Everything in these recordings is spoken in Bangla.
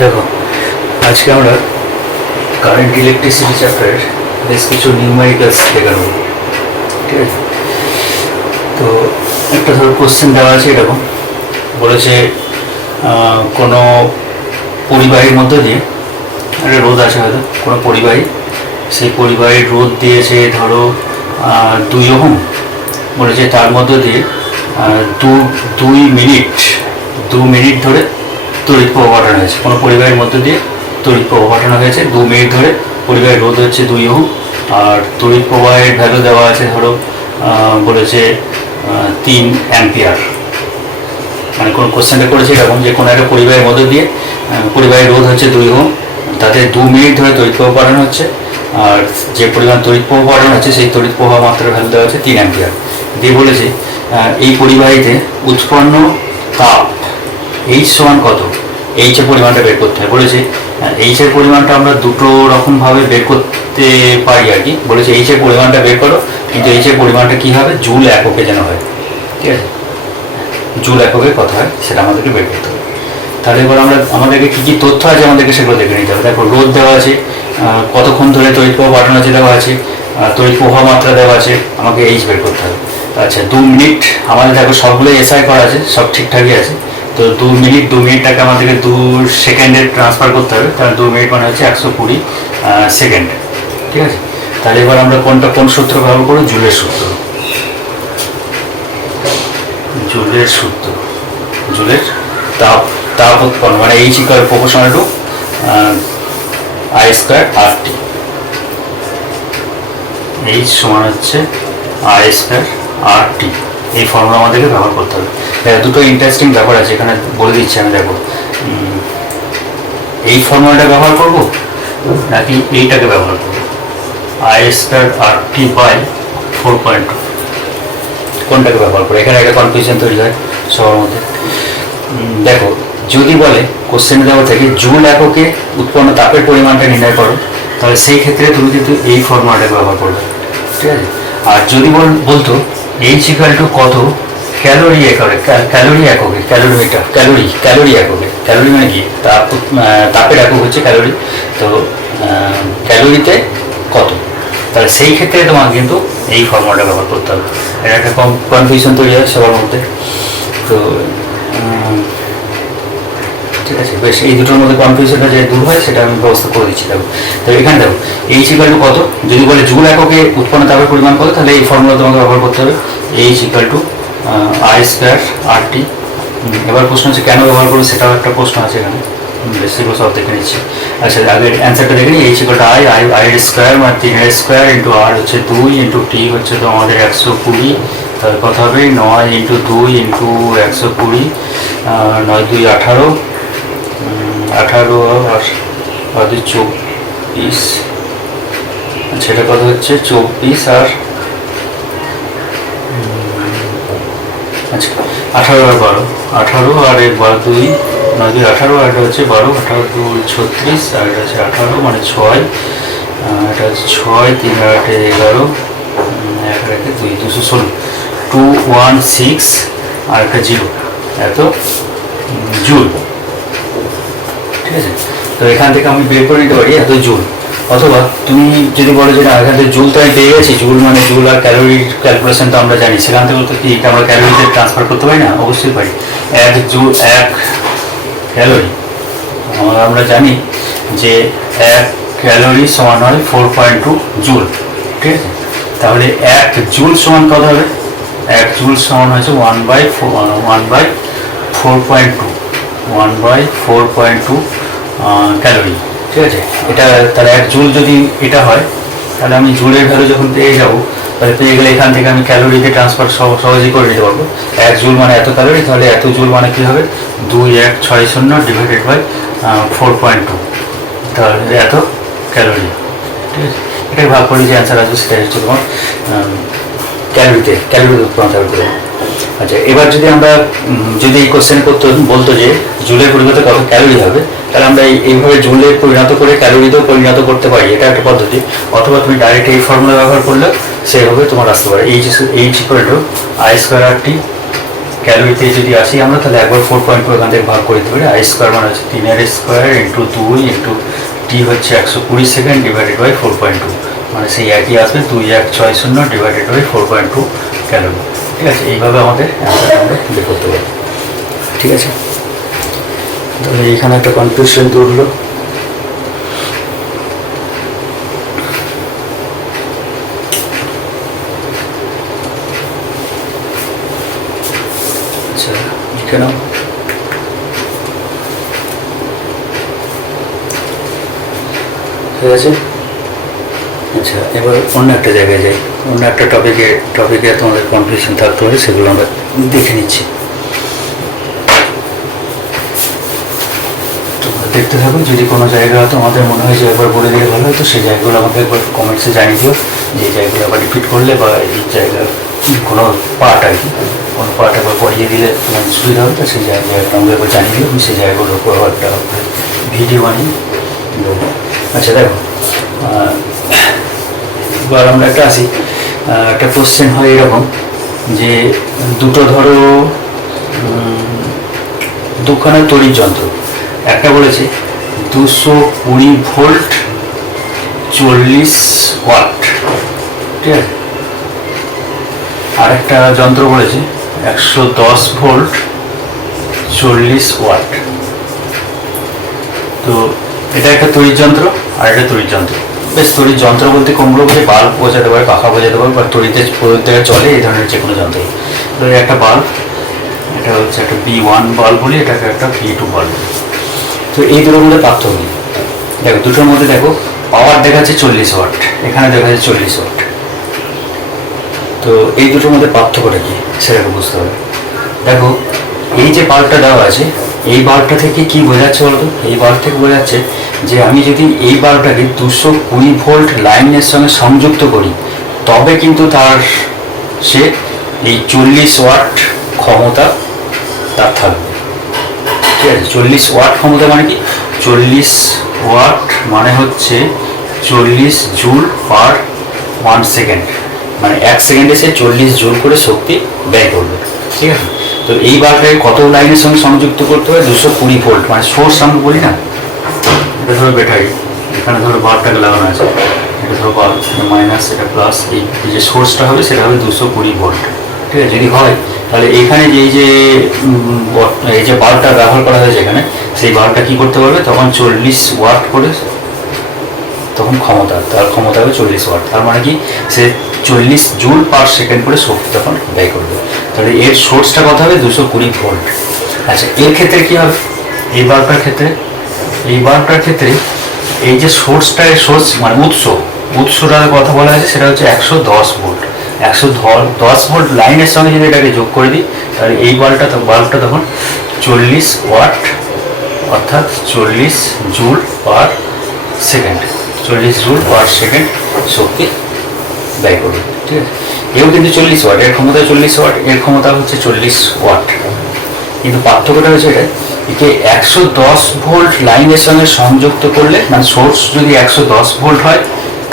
দেখো, আজকে আমরা কারেন্ট ইলেকট্রিসিটি চ্যাপ্টারের বেশ কিছু নিউমেরিক্যালস দেখে নেব। ঠিক আছে, তো একটা ধরো কোশ্চেন দেওয়া আছে এরকম, বলেছে কোনো পরিবাহীর মধ্যে দিয়ে একটা রোধ আছে, হয়তো কোনো পরিবাহী, সেই পরিবাহীর রোধ দিয়েছে ধরো 2 ওহম। বলেছে তার মধ্যে দিয়ে 2 মিনিট ধরে তড়িৎ প্রবাহ পাঠানো হয়েছে। কোনো পরিবাহীর মধ্যে দিয়ে তড়িৎ প্রবাহ পাঠানো হয়েছে 2 মিনিট ধরে। পরিবাহীর রোধ হচ্ছে 2 ওহম, আর তড়িৎ প্রবাহের ভ্যালু দেওয়া আছে ধরো বলেছে 3 অ্যাম্পিয়ার। মানে কোন কোশ্চেনটা করেছে এরকম যে কোনো একটা পরিবাহীর মধ্যে দিয়ে পরিবাহীর রোধ হচ্ছে 2 ওহম, তাতে 2 মিনিট ধরে তড়িৎ প্রবাহ পাঠানো হচ্ছে, আর যে পরিমাণ তড়িৎ প্রবাহ পাঠানো হচ্ছে সেই তড়িৎ প্রবাহ মাত্রার ভ্যালু দেওয়া হচ্ছে 3 অ্যাম্পিয়ার। দিয়ে বলেছে এই পরিবাহীতে উৎপন্ন তাপ এইচ সমান কত, এইচের পরিমাণটা বের করতে হয়। বলেছে এইচের পরিমাণটা আমরা দুটো রকমভাবে বের করতে পারি আর কি। বলেছে এইচের পরিমাণটা বের করো, কিন্তু এইচের পরিমাণটা কী হবে, জুল এককে যেন হয়। ঠিক আছে, জুল এককে কত হয় সেটা আমাদেরকে বের করতে হবে। তাহলে এবার আমাদেরকে কী কী তথ্য আছে আমাদেরকে সেগুলো দেখে নিতে হবে। দেখো, রোধ দেওয়া আছে, কতক্ষণ ধরে তড়িৎ প্রবাহ পাঠানো আছে দেওয়া আছে, তড়িৎ প্রবাহ মাত্রা দেওয়া আছে, আমাকে এইচ বের করতে হবে। আচ্ছা, 2 মিনিট আমাদের দেখো সবগুলোই এসআই করা আছে, সব ঠিকঠাকই আছে। তো 2 মিনিটটাকে আমাদেরকে 2 সেকেন্ডে ট্রান্সফার করতে হবে, কারণ 2 মিনিট মানে হচ্ছে 120 সেকেন্ড। ঠিক আছে, তাহলে এবার আমরা কোন সূত্র ব্যবহার করবো, জুলের সূত্র। জুলের তাপ উৎপন্ন মানে H equal proportional to I square R T. H সমান হচ্ছে আই স্কোয়ার আর টি। এই ফর্মুলা আমাদেরকে ব্যবহার করতে হবে। দুটো ইন্টারেস্টিং ব্যাপার আছে এখানে, বলে দিচ্ছি আমি। দেখো, এই ফর্মুলাটা ব্যবহার করব নাকি এইটাকে ব্যবহার করব, I square R T by 4.2, কোনটাকে ব্যবহার করবো? এখানে একটা কনফিউশন তৈরি হয় সবার মধ্যে। দেখো, যদি বলে কোশ্চেনে দেওয়া থেকে জুল এককে উৎপন্ন তাপের পরিমাণটা নির্ণয় করো, তাহলে সেই ক্ষেত্রে তুমি কিন্তু এই ফর্মুলাটাকে ব্যবহার করবে। ঠিক আছে, আর যদি বলতো এইচ ইকুয়াল টু কত ক্যালোরি এককে, ক্যালোরি এককে, ক্যালোরি মানে কি, তাপের একক হচ্ছে ক্যালোরি, তো ক্যালোরিতে কত, তাহলে সেই ক্ষেত্রে তোমাকে কিন্তু এই ফর্মুলাটা ব্যবহার করতে হবে। এটা একটা কনফিউশন তৈরি হয় সবার মধ্যে। তো ঠিক আছে, বেশ, এই দুটোর মধ্যে কনফিউশনটা যে দূর হয় সেটা আমি ব্যবস্থা করে দিচ্ছি। দেখো, তো এখানে দেখো এইচ ইকুয়াল টু কত, যদি বলে জুল এককে উৎপন্ন তাপের পরিমাণ কত, তাহলে এই ফর্মুলা তোমাকে ব্যবহার করতে হবে, H equal to I square R T. এবার প্রশ্ন হচ্ছে কেন ব্যবহার করবো, সেটাও একটা প্রশ্ন আছে এখানে, সেগুলো সব দেখে নিচ্ছি। আচ্ছা, আগের অ্যান্সারটা দেখে নিই। এইচ ইকুয়াল টু আই এর স্কোয়ার মানে 3 স্কোয়ার ইন্টু আর হচ্ছে 2 ইন্টু টি হচ্ছে তো আমাদের 120, তাহলে কত হবে 9 ইন্টু 2 ইন্টু 120, 9 2 18, 18 আর 24, আচ্ছা এটা কত হচ্ছে 24 আর আচ্ছা 18 আর 12, 18 আর 1 12 2, 9 2 18, আর এটা হচ্ছে 12, 18 2 36, আর এটা হচ্ছে 18 মানে 6, এটা হচ্ছে 6 3 8 11, 1 রেখে 2 216, 216 আর একটা 0, এত জুল। ঠিক আছে, তো এখান থেকে আমি বের করে নিতে পারি এত জুল। অথবা তুমি যদি বলো যে না, এখান থেকে জুল তো আমি পেয়ে গেছি, জুল মানে জুল আর ক্যালোরির ক্যালকুলেশন তো আমরা জানি, সেখান থেকে তো কি আমরা ক্যালোরিতে ট্রান্সফার করতে পারি না? অবশ্যই পারি। 1 ক্যালোরি আমরা জানি যে 1 ক্যালোরি সমান হয় 4.2 জুল। ঠিক আছে, তাহলে 1 জুল সমান কত হবে? 1 জুল সমান হচ্ছে 1/4.2 ক্যালোরি। ঠিক আছে, এটা তাহলে 1 জুল যদি এটা হয়, তাহলে আমি জুলের ভ্যালু যখন পেয়ে যাবো, তাহলে পেয়ে গেলে এখান থেকে আমি ক্যালোরিতে ট্রান্সফার সহজেই করে নিতে পারবো। 1 জুল মানে এত ক্যালোরি, তাহলে এত জুল মানে কী হবে 2160 ডিভাইডেড বাই 4.2, তাহলে এত ক্যালোরি। ঠিক আছে, এটাই ভাগ করি যে অ্যান্সার আসবে সেটা হচ্ছে তোমার ক্যালোরিতে উৎপন্ন করে। আচ্ছা, এবার যদি এই কোশ্চেনে বলতো যে জুলের পরিবর্তে কত ক্যালোরি হবে, তাহলে আমরা এইভাবে জুলে পরিণত করে ক্যালোরিতেও পরিণত করতে পারি, এটা একটা পদ্ধতি। অথবা তুমি ডাইরেক্ট এই ফর্মুলা ব্যবহার করলে সেভাবে তোমার আসতে পারে, H equal to I square R T ক্যালোরিতে যদি আসি আমরা, তাহলে একবার 4.2 এখান থেকে ভাগ করে দিতে পারি। আই স্কোয়ার মানে হচ্ছে 3r² ইন্টু 2 ইন্টু টি হচ্ছে 120 সেকেন্ড ডিভাইডেড বাই 4.2, মানে সেই একই আসবে 2160 ডিভাইডেড বাই 4.2 ক্যালোরি। ঠিক আছে, এইভাবে আমাদের অ্যান্সারটা আমরা বের করতে পারি। ঠিক আছে, তাহলে এইখানে একটা কনফিউশন দূর হলো। আচ্ছা, লিখে নাও। ঠিক আছে, আচ্ছা এবার অন্য একটা জায়গায় যাই, অন্য একটা টপিকে তোমাদের কনফিউশন থাকতে পারে, সেগুলো আমরা দেখে নিচ্ছি। তোমরা দেখতে থাকো, যদি কোনো জায়গা তোমাদের মনে হয় যে একবার বলে দিলে ভালো হয়, তো সেই জায়গাগুলো আমাকে একবার কমেন্টসে জানিয়ে দিও, যে এই জায়গাগুলো আবার রিপিট করলে বা এই জায়গার কোনো পার্ট আর কি, কোনো পার্ট একবার পড়িয়ে দিলে তোমার সুবিধা হবে, তো সেই জায়গাগুলো আমাকে একবার জানিয়ে দিও, আমি সেই জায়গাগুলোর উপর একটা ভিডিও বানিয়ে দেবো। আচ্ছা দেখো, এবার আমরা একটা আসি, একটা কোশ্চেন হয় এরকম যে ধরো দুখানা তড়িৎ যন্ত্র, একটা বলেছে 220 ভোল্ট 40 ওয়াট, ঠিক আছে, আর একটা যন্ত্র বলেছে 110 ভোল্ট 40 ওয়াট। তো এটা একটা তড়িৎ যন্ত্র আর একটা তড়িৎ যন্ত্র। বেশ, তড়িৎ যন্ত্র বলতে কোনগুলো বোঝে, বাল্ব বোঝাতে পারে, পাখা বোঝাতে পারে, বা তড়িতে প্রয়োগ থেকে চলে এই ধরনের যে কোনো যন্ত্র। তো একটা বাল্ব, এটা হচ্ছে একটা B1 বাল্ব বলি, এটাকে একটা B2 বাল্ব। তো এই দুটোর মধ্যে পার্থক্য কি? দেখো, দুটোর মধ্যে দেখো পাওয়ার দেখাচ্ছে 40 ওয়াট, এখানে দেখা যাচ্ছে 40 ওয়াট। তো এই দুটোর মধ্যে পার্থক্যটা কি সেটাকে বুঝতে হবে। দেখো, এই যে বাল্বটা দেওয়া আছে, এই বাল্বটা থেকে কি বোঝাচ্ছে বলতো? এই বাল্ব থেকে বোঝাচ্ছে যে আমি যদি এই বাল্বটাকে 220 ভোল্ট লাইনের সঙ্গে সংযুক্ত করি, তবে কিন্তু সে এই 40 ওয়াট ক্ষমতা তার থাকবে। ঠিক আছে, 40 ওয়াট ক্ষমতা মানে কি? 40 ওয়াট মানে হচ্ছে 40 জুল পার 1 সেকেন্ড, মানে 1 সেকেন্ডে সে 40 জুল করে শক্তি ব্যয় করবে। ঠিক আছে, তো এই বাল্বটাকে কত লাইনের সঙ্গে সংযুক্ত করতে হবে? 220 ভোল্ট, মানে সোর্স আমরা বলি না, এটা ধরো ব্যাটারি, এখানে ধরো বাল্বটাকে লাগানো আছে, এটা ধরো বাল্ব, এটা মাইনাস, এটা প্লাস, এই যে সোর্সটা হবে সেটা হবে 220 ভোল্ট। ঠিক আছে, যদি হয় তাহলে এখানে যে এই যে বাল্বটা ব্যবহার করা হয়েছে এখানে, সেই বাল্বটা কী করতে পারবে? তখন 40 ওয়াট করে, তখন তার ক্ষমতা হবে 40 ওয়াট। তার মানে কি? সে 40 জুল পার সেকেন্ড করে শক্তি তখন ব্যয় করবে। তাহলে এর সোর্সটা কত হবে? 220 ভোল্ট। আচ্ছা, এর ক্ষেত্রে কী হবে? এই বাল্বটার ক্ষেত্রে এই যে সোর্স মানে উৎসটার কথা বলা হয়েছে, সেটা হচ্ছে 110 ভোল্ট। 110 ভোল্ট লাইনের সঙ্গে যদি এটাকে যোগ করে দিই, তাহলে এই বাল্বটা তখন 40 ওয়াট, অর্থাৎ 40 joule per second, 40 joule per second শক্তি ব্যয় করবে। ঠিক আছে, এও কিন্তু 40 ওয়াট, এর ক্ষমতা 40 ওয়াট, এর ক্ষমতা হচ্ছে 40 ওয়াট। কিন্তু পার্থক্যটা হচ্ছে একে 110 ভোল্ট লাইনের সঙ্গে সংযুক্ত করলে, মানে সোর্স যদি 110 ভোল্ট হয়,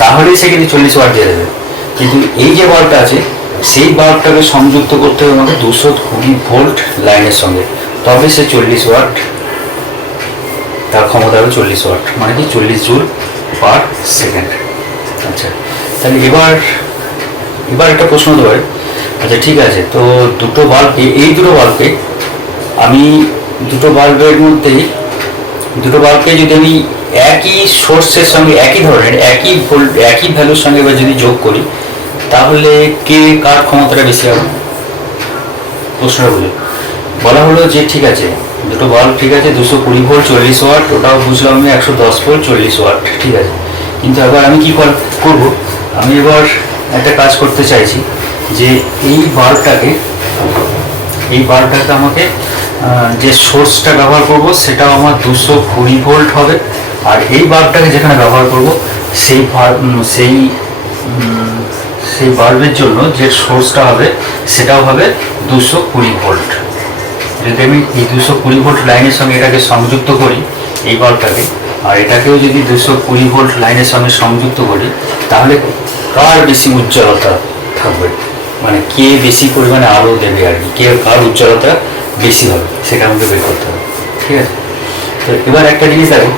তাহলেই সে কিন্তু 40 ওয়াট দিয়ে দেবে। কিন্তু এই যে বাল্বটা আছে, সেই বাল্বটাকে সংযুক্ত করতে হবে আমাকে 220 ভোল্ট লাইনের সঙ্গে, তবে সে 40 ওয়াট, তার ক্ষমতা হবে 40 ওয়াট, মানে কি 40 জুল পার সেকেন্ড। আচ্ছা, তাহলে এবার একটা প্রশ্ন হতে পারে, আচ্ছা ঠিক আছে, তো এই দুটো বাল্বকে আমি দুটো বাল্বকে যদি আমি একই সোর্সের সঙ্গে, একই ধরনের, একই ভ্যালুর সঙ্গে এবার যদি যোগ করি, তাহলে কার ক্ষমতাটা বেশি হবে? প্রশ্নটা বলা হলো যে ঠিক আছে, দুটো বাল্ব ঠিক আছে, 220 ভোল্ট 40 ওয়াট, ওটাও বুঝলাম আমি, 110 ভোল্ট 40 ওয়াট, ঠিক আছে। কিন্তু এবার আমি কি করব? আমি এবার একটা কাজ করতে চাইছি, যে এই বাল্বটাকে আমাকে যে সোর্সটা ব্যবহার করব সেটাও আমার 220 ভোল্ট হবে, আর এই বাল্বটাকে যেখানে ব্যবহার করব সেই বাল্বের জন্য যে সোর্সটা হবে সেটাও হবে 220 ভোল্ট। যদি আমি এই 220 ভোল্ট লাইনের সঙ্গে এটাকে সংযুক্ত করি, এই বাল্বটাকে, আর এটাকেও যদি 220 ভোল্ট লাইনের সঙ্গে সংযুক্ত করি, তাহলে কার বেশি উজ্জ্বলতা থাকবে? মানে কে বেশি পরিমাণে আলো দেবে আর কি, কে কার উজ্জ্বলতা বেশি হবে সেটা আমাকে বের করতে হবে। ঠিক আছে, তো এবার একটা জিনিস দেখো,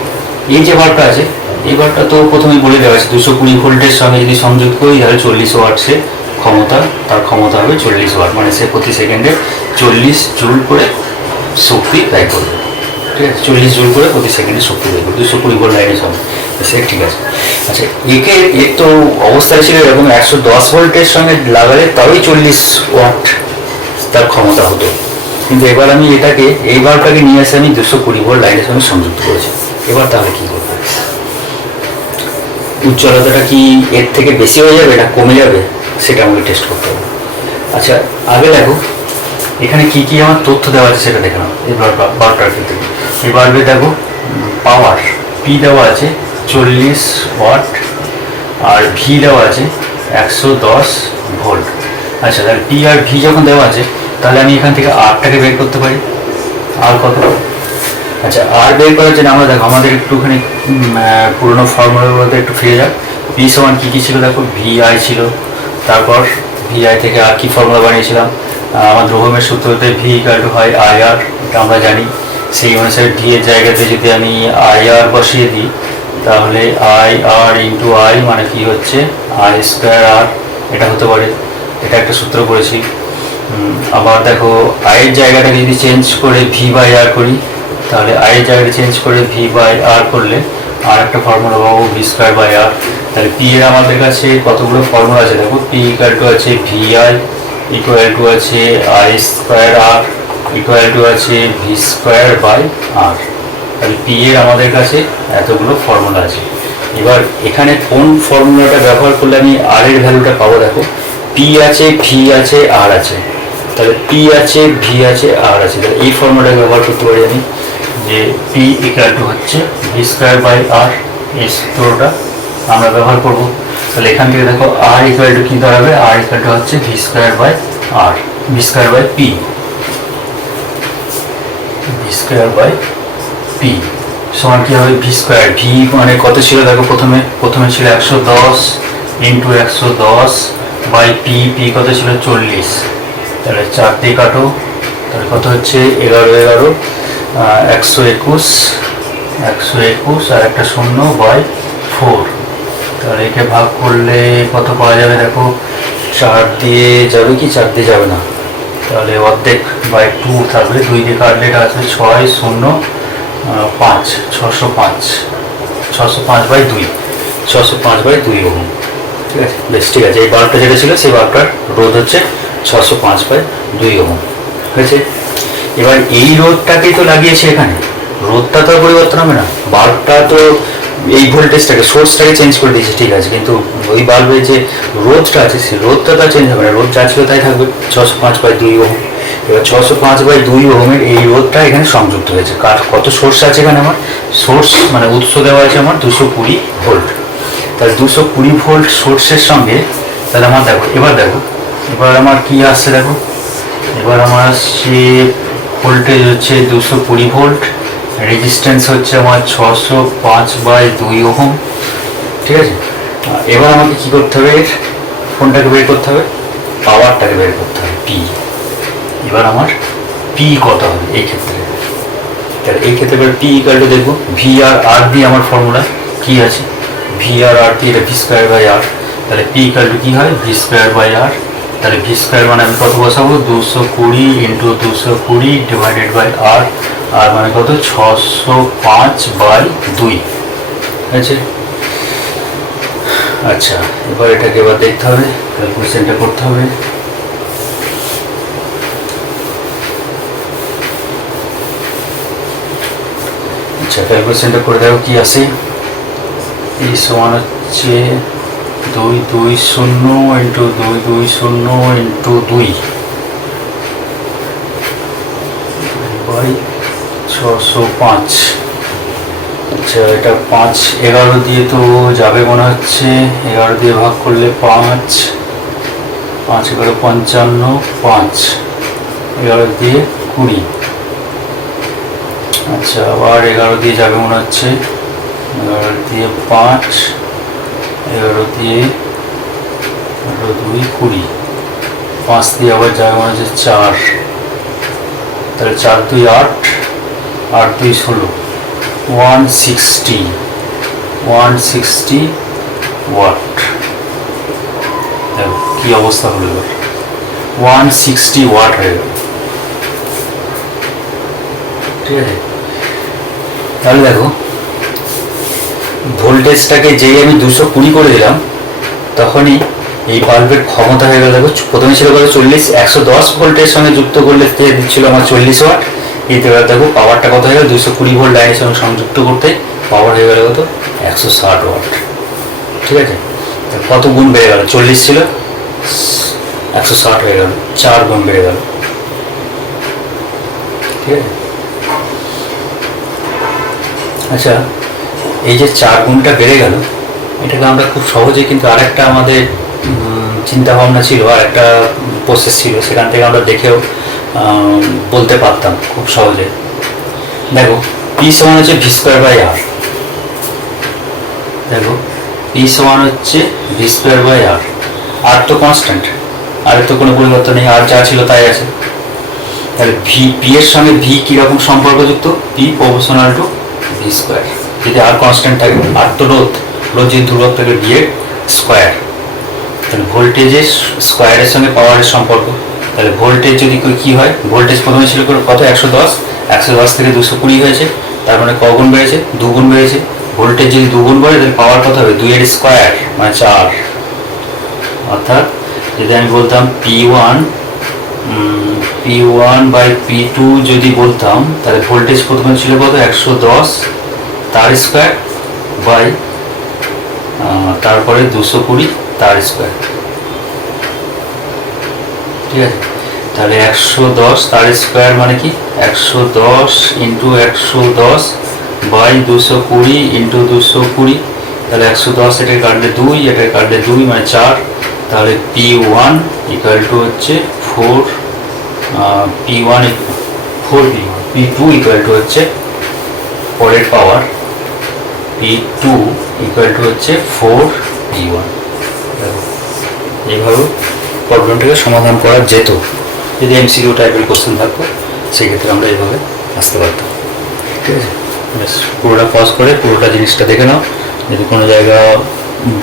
এই যে বাল্বটা আছে, এই বাল্বটা তো প্রথমেই বলে দেওয়া আছে 220 ভোল্টের সঙ্গে যদি সংযোগ করি তাহলে 40 ওয়াটসে ক্ষমতা, তার ক্ষমতা হবে 40 ওয়াট, মানে সে প্রতি সেকেন্ডে 40 জুল করে শক্তি ব্যয় করবে। ঠিক আছে, 40 জুল করে প্রতি সেকেন্ডে শক্তি ব্যয় করবে 220 ভোল্ট লাইনের সঙ্গে, সে ঠিক আছে। আচ্ছা, এর তো অবস্থা ছিল এরকম 110 ভোল্টের সঙ্গে লাগালে তবেই 40 ওয়াট তার ক্ষমতা হতো, কিন্তু এবার আমি এটাকে, এই বাল্বটাকে নিয়ে এসে আমি 220 ভোল্ট লাইনের সঙ্গে সংযুক্ত করেছি। এবার তাহলে কি করবো, উজ্জ্বলতাটা কি এর থেকে বেশি হয়ে যাবে না কমে যাবে সেটা আমাকে টেস্ট করতে হবে। আচ্ছা, আগে দেখো এখানে কি কি আমার তথ্য দেওয়া আছে সেটা দেখে নাও। এই বাল্বটার ক্ষেত্রে এই বাল্বে দেখো পাওয়ার পি দেওয়া আছে 40 ওয়াট, আর ভি দেওয়া আছে 110 ভোল্ট। আচ্ছা, তাহলে পি আর ভি যখন দেওয়া আছে তাহলে আমি এখান থেকে আরটাকে বের করতে পারি। আর কত? আচ্ছা, আর বের করার জন্য আমরা দেখো আমাদের একটুখানি পুরোনো ফর্মুলার মধ্যে একটু ফিরে যাক। ভি সমান কী কী ছিল দেখো, ভিআই ছিল, তারপর ভিআই থেকে আর কি ফর্মুলা বানিয়েছিলাম, আমাদের ওহমের সূত্রতে ভি ইকুয়াল টু হয় আই আর, এটা আমরা জানি। সেই অনুসারে ভি এর জায়গাতে যদি আমি আই আর বসিয়ে দিই তাহলে আই আর ইন্টু আই মানে কি হচ্ছে আই স্কোয়ার আর, এটা হতে পারে, এটা একটা সূত্র করেছি। আবার দেখো আয়ের জায়গাটাকে যদি চেঞ্জ করে ভি বাই আর করি তাহলে আয়ের জায়গাটা চেঞ্জ করে ভি বাই আর করলে আর একটা ফর্মুলা পাবো ভি স্কোয়ার বাই আর। তাহলে পি এর আমাদের কাছে কতগুলো ফর্মুলা আছে দেখো, পি ইকুয়াল টু আছে ভি আই ইকুয়াল টু আছে I square R equal to আছে ভি স্কোয়ার বাই আর। তাহলে পি এর আমাদের কাছে এতগুলো ফর্মুলা আছে। এবার এখানে কোন ফর্মুলাটা ব্যবহার করলে আমি আর এর ভ্যালুটা পাবো দেখো, পি আছে ভি আছে আর আছে, তাহলে পি আছে ভি আছে আর আছে, তাহলে এই ফর্মুলাটা ব্যবহার করতে পারি আমি যে পি ইকুয়াল টু হচ্ছে ভি স্কোয়ার বাই আর, এই সূত্রটা আমরা ব্যবহার করবো। তাহলে এখান থেকে দেখো আর ইকুয়াল টু কী দাঁড়াবে, আর ইকুয়াল টু হচ্ছে V square by R, V square by P, V square by P সমান কী হবে ভি স্কোয়ার, ভি মানে কত ছিল দেখো, প্রথমে ছিল 110 ইন্টু 110 বাই পি, পি কত ছিল 40, তাহলে 4 দিয়ে কাটো, তাহলে কত হচ্ছে 11 121 আর একটা 0 বাই 4, তাহলে একে ভাগ করলে কত পাওয়া যাবে দেখো, 4 দিয়ে যাবে কি 4 দিয়ে যাবে না, তাহলে অর্ধেক বাই 2 থাকবে, 2 দিয়ে কাটলে এটা আসবে 6 0 5 605 বাই 2, 605 বাই 2 ওহম। ঠিক আছে, বেশ ঠিক আছে, এই বাল্বটা যেটা ছিল সেই বাল্বটার রোধ হচ্ছে 605 বাই 2 ওহম হয়েছে। এবার এই রোধটাকেই তো লাগিয়েছে এখানে, রোধটা তো পরিবর্তন হবে না, বাল্বটা তো এই ভোল্টেজটাকে সোর্সটাকে চেঞ্জ করে দিয়েছে ঠিক আছে, কিন্তু ওই বাল্বের যে রোধটা আছে সেই রোধটা তো চেঞ্জ হবে না, রোধ যা ছিল তাই থাকবে 605 বাই 2 ওহম। এবার 605 বাই 2 ওহমের এই রোধটা এখানে সংযুক্ত হয়েছে, কার কত সোর্স আছে এখানে, আমার সোর্স মানে উৎস দেওয়া আছে আমার 220 ভোল্ট, তাহলে 220 ভোল্ট সোর্সের সঙ্গে তাহলে আমার দেখো, এবার আমার কি আসছে দেখো, এবার আমার আসছে ভোল্টেজ হচ্ছে 220 ভোল্ট, রেজিস্ট্যান্স হচ্ছে আমার 605 বাই 2 ওহম। ঠিক আছে, এবার আমাকে কী করতে হবে, কোনটাকে বের করতে হবে, পাওয়ারটাকে বের করতে হবে পি। এবার আমার পি কত হবে এই ক্ষেত্রে, তাহলে এই ক্ষেত্রে এবার পি ইকুয়াল টু দেখবো ভি আর আর দিয়ে আমার ফর্মুলা কী আছে, ভি আর আর দিয়ে এটা ভি স্কোয়ার বাই আর, তাহলে পি ইকুয়াল টু কী হয় ভি স্কোয়ার বাই আর, তাহলে ভি স্কোয়ার মানে আমি কত বসাবো 220 ইন্টু 220 ডিভাইডেড বাই আর, আর মানে কত 605 বাই 2 আছে। আচ্ছা, এবার এটাকে এবার দেখতে হবে, ক্যালকুলেশনটা করতে হবে। আচ্ছা, ক্যালকুলেশনটা করে দেখো কি আসে, এই সমান হচ্ছে 220 ইন্টু 220 ইন্টু 2 বাই 605। আচ্ছা, এটা 5 11 দিয়ে তো যাবে মনে হচ্ছে, 11 দিয়ে ভাগ করলে 5 5 11 55, 5 11 দিয়ে 20। আচ্ছা, আবার 11 দিয়ে যাবে মনে হচ্ছে, 11 দিয়ে 5 11 দিয়ে 2 20, 5 দিয়ে আবার যায় মানে হচ্ছে 4, তাহলে 4 2 8, 8 2 16, 160 ওয়াট। দেখো কি অবস্থা হলো এবার, 160 ওয়াট হয়ে গেল। ঠিক আছে, তাহলে দেখো ভোল্টেজটাকে যেই আমি 220 করে দিলাম তখনই এই বাল্বের ক্ষমতা হয়ে গেল। দেখো প্রথমে ছিল কত 40, 110 ভোল্টের সঙ্গে যুক্ত করলে দিচ্ছিল আমার 40 ওয়াট। এতে এবার দেখো পাওয়ারটা কত হয়ে গেল, 220 ভোল্ট লাইনের সঙ্গে সংযুক্ত করতে পাওয়ার হয়ে গেল কত 160 ওয়াট। ঠিক আছে, কত গুণ বেড়ে গেল, 40 ছিল 160 হয়ে গেল, 4 গুণ বেড়ে গেল। ঠিক আছে, আচ্ছা এই যে 4 গুণটা বেড়ে গেল, এটাকে আমরা খুব সহজে কিন্তু আরেকটা আমাদের চিন্তা ভাবনা ছিল, আর একটা প্রসেস ছিল, সেখান থেকে আমরা দেখেও বলতে পারতাম খুব সহজে। দেখো পি সমান হচ্ছে ভি স্কোয়ার বাই আর। দেখো পি সমান হচ্ছে ভি স্কোয়ার বাই আর। আর তো কনস্ট্যান্ট, আর তো কোনো পরিবর্তন নেই, আর যা ছিল তাই আছে। তাহলে ভি পি এর সঙ্গে ভি কীরকম সম্পর্কযুক্ত, P proportional to V square. যদি আর কনস্ট্যান্ট থাকে, আর তো রোধ যদি ধ্রুবক থাকে ভি এর স্কোয়ার, তাহলে ভোল্টেজের স্কোয়ারের সঙ্গে পাওয়ারের সম্পর্ক। তাহলে ভোল্টেজ যদি কী হয়, ভোল্টেজ প্রথমে ছিল কত 110, 110 থেকে 220 হয়েছে, তার মানে কগুণ বেড়েছে, 2 গুণ বেড়েছে। ভোল্টেজ যদি 2 গুণ বাড়ে তাহলে পাওয়ার কত হবে, 2 এর স্কোয়ার মানে 4। অর্থাৎ যদি আমি বলতাম P1 বাই P2 যদি বলতাম, তাহলে ভোল্টেজ প্রথমে ছিল কত 110 তার স্কোয়ার বাই তারপরে 220 তার স্কোয়ার। ঠিক আছে, তাহলে 110 তার স্কোয়ার মানে কি 110 ইন্টু 110 বাই 220 ইন্টু 220। তাহলে 110 এটাকে কাটলে 2, এটাকে কাটলে 2 মানে 4। তাহলে P1 ইকুয়াল টু হচ্ছে 4, P1 4 P2 ইকুয়াল টু হচ্ছে পরের পাওয়ার, P2 ইকুয়াল টু হচ্ছে 4 P1। এইভাবে প্রবলেমটাকে সমাধান করা যেত যদি এমসিকিউ টাইপের কোশ্চেন থাকতো, সেক্ষেত্রে আমরা এইভাবে আসতে পারতাম। ঠিক আছে, ব্যাস পুরোটা পজ করে পুরোটা জিনিসটা দেখে নাও। যদি কোনো জায়গা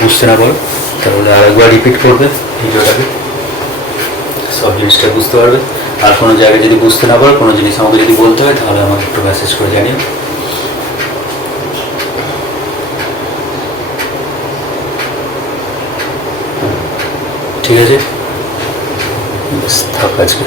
বুঝতে না পারো তাহলে আরেকবার রিপিট করবে ভিডিওটাকে, সব জিনিসটা বুঝতে পারবে। আর কোনো জায়গায় যদি বুঝতে না পারো, কোনো জিনিস আমাকে যদি বলতে হয়, তাহলে আমাকে একটু মেসেজ করে জানিও। ঠিক আছে, থাক আজকে।